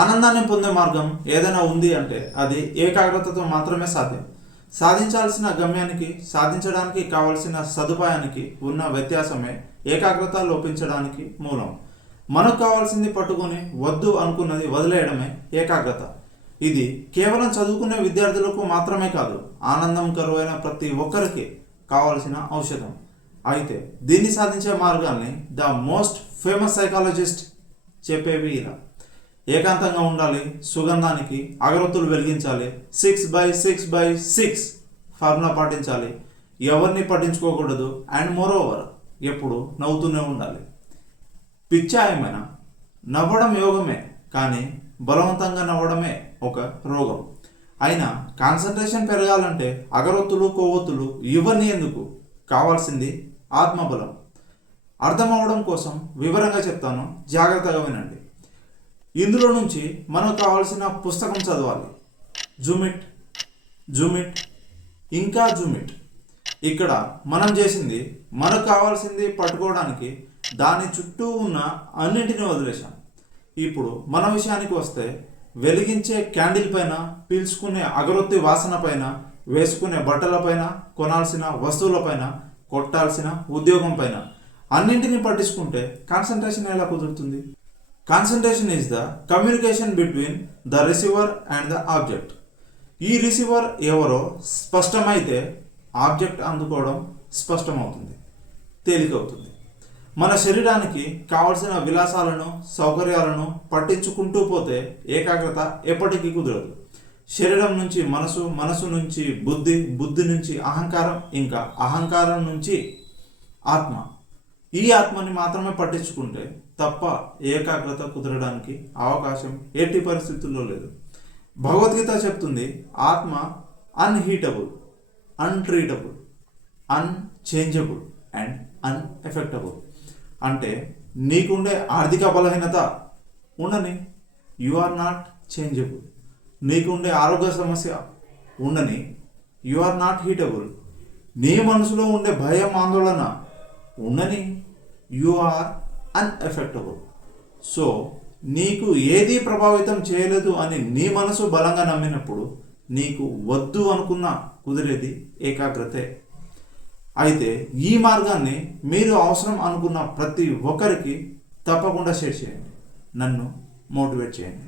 ఆనందాన్ని పొందే మార్గం ఏదైనా ఉంది అంటే అది ఏకాగ్రతతో మాత్రమే సాధ్యం. సాధించాల్సిన గమ్యానికి, సాధించడానికి కావలసిన సదుపాయానికి ఉన్న వ్యత్యాసమే ఏకాగ్రత లోపించడానికి మూలం. మనకు కావాల్సింది పట్టుకొని వద్దు అనుకున్నది వదిలేయడమే ఏకాగ్రత. ఇది కేవలం చదువుకునే విద్యార్థులకు మాత్రమే కాదు, ఆనందం కరువైన ప్రతి ఒక్కరికి కావాల్సిన ఔషధం. అయితే దీన్ని సాధించే మార్గాన్ని ద మోస్ట్ ఫేమస్ సైకాలజిస్ట్ చెప్పేవి ఇలా: ఏకాంతంగా ఉండాలి, సుగంధానికి అగరొత్తులు వెలిగించాలి, 6/6/6 ఫార్ములా పాటించాలి, ఎవరిని పట్టించుకోకూడదు, అండ్ మోరోవర్ ఎప్పుడు నవ్వుతూనే ఉండాలి. పిచ్చా ఏమైనా? నవ్వడం యోగమే, కానీ బలవంతంగా నవ్వడమే ఒక రోగం. అయినా కాన్సన్ట్రేషన్ పెరగాలంటే అగరొత్తులు, కొవ్వొత్తులు ఇవన్నీ ఎందుకు? కావాల్సింది ఆత్మబలం. అర్థమవడం కోసం వివరంగా చెప్తాను, జాగ్రత్తగా వినండి. ఇందులో నుంచి మనకు కావాల్సిన పుస్తకం చదవాలి. జూమిట్, జూమిట్, ఇంకా జూమిట్. ఇక్కడ మనం చేసింది మనకు కావాల్సింది పట్టుకోవడానికి దాని చుట్టూ ఉన్న అన్నింటినీ వదిలేశాం. ఇప్పుడు మన విషయానికి వస్తే, వెలిగించే క్యాండిల్ పైన, పీల్చుకునే అగరొత్తి వాసన పైన, వేసుకునే బట్టల పైన, కొనాల్సిన వస్తువుల పైన, కొట్టాల్సిన ఉద్యోగం పైన అన్నింటినీ పట్టించుకుంటే కాన్సన్ట్రేషన్ ఎలా కుదురుతుంది? Concentration is the communication between the receiver and the object. ఈ రిసీవర్ ఎవరో స్పష్టమైతే ఆబ్జెక్ట్ అందుకోవడం స్పష్టమవుతుంది, తేలికవుతుంది. మన శరీరానికి కావలసిన విలాసాలను, సౌకర్యాలను పట్టించుకుంటూ పోతే ఏకాగ్రత ఎప్పటికీ కుదరదు. శరీరం నుంచి మనసు, మనసు నుంచి బుద్ధి, బుద్ధి నుంచి అహంకారం, ఇంకా అహంకారం నుంచి ఆత్మ. ఈ ఆత్మని మాత్రమే పట్టించుకుంటే తప్ప ఏకాగ్రత కుదరడానికి అవకాశం ఎట్టి పరిస్థితుల్లో లేదు. భగవద్గీత చెప్తుంది, ఆత్మ అన్హీటబుల్, అన్ట్రీటబుల్, అన్చేంజబుల్ అండ్ అన్ఎఫెక్టబుల్. అంటే నీకుండే ఆర్థిక బలహీనత ఉండని, యు ఆర్ నాట్ చేంజబుల్. నీకుండే ఆరోగ్య సమస్య ఉండని, యు ఆర్ నాట్ హీటబుల్. నీ మనసులో ఉండే భయం, ఆందోళన ఉండని, యు ఆర్ అన్ఎఫెక్టబుల్. సో నీకు ఏదీ ప్రభావితం చేయలేదు అని నీ మనసు బలంగా నమ్మినప్పుడు నీకు వద్దు అనుకున్నా కుదిరేది ఏకాగ్రతే. అయితే ఈ మార్గాన్ని మీరు అవసరం అనుకున్న ప్రతి ఒక్కరికి తప్పకుండా షేర్ చేయండి, నన్ను మోటివేట్ చేయండి.